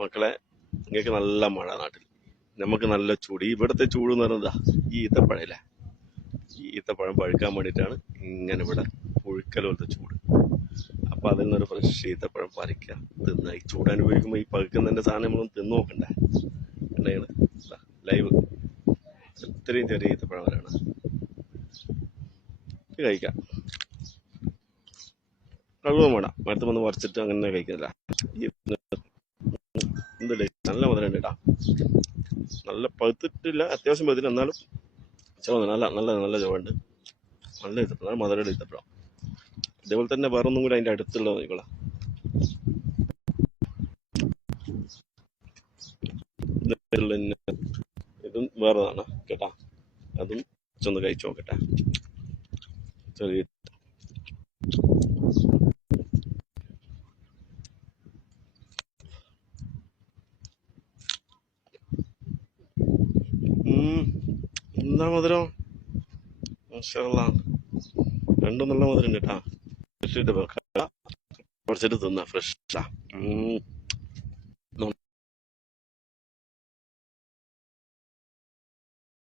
മക്കളെ, നിങ്ങൾക്ക് നല്ല മഴ നാട്ടിൽ, നമുക്ക് നല്ല ചൂട്. ഇവിടുത്തെ ചൂട് എന്ന് പറയുന്നതാ ഈ ഈത്തപ്പഴമില്ലേ, ഈ ഈത്തപ്പഴം പഴുക്കാൻ വേണ്ടിയിട്ടാണ് ഇങ്ങനെ ഇവിടെ പുഴുക്കൽ പോലത്തെ ചൂട്. അപ്പോൾ അതിൽ നിന്നൊരു ഫ്രഷ് ഈത്തപ്പഴം പറിക്കുക, തിന്നുക. ഈ ചൂട് അനുഭവിക്കുമ്പോൾ ഈ പഴുക്കുന്നതിൻ്റെ സാധനം നമ്മളൊന്ന് തിന്നു നോക്കണ്ടേ. എന്താണ് ലൈവ് ഇത്രയും ചെറിയ ഈത്തപ്പഴം വരെയാണ് ഇത് കഴിക്കാം. കഴിവും വേണം, മരത്ത് വന്ന് പറിച്ചിട്ട് അങ്ങനെ കഴിക്കുന്നില്ല. എന്ത് നല്ല മധുരം ഉണ്ട് കേട്ടോ. നല്ല പഴുത്തിട്ടില്ല, അത്യാവശ്യം പഴുത്തില്ല, എന്നാലും ചുവ നല്ല നല്ല നല്ല ചുവണ്ട്. നല്ല ഈത്തപ്പഴം, നല്ല മധുരം ഈത്തപ്പഴം. ഇതേപോലെ തന്നെ വേറെ ഒന്നും കൂടി അതിൻ്റെ അടുത്തുള്ള നോക്കിക്കോളാം. ഇതും വേറെതാണ് കേട്ടാ, അതും ചെന്ന് കഴിച്ചു നോക്കട്ടെ. ചെറിയ എന്താ മധുരം, മാഷാഅല്ലാഹ്. രണ്ടും നല്ല മധുരം കേട്ടാ. പറിച്ചിട്ട് തിന്നാ ഫ്രഷാ.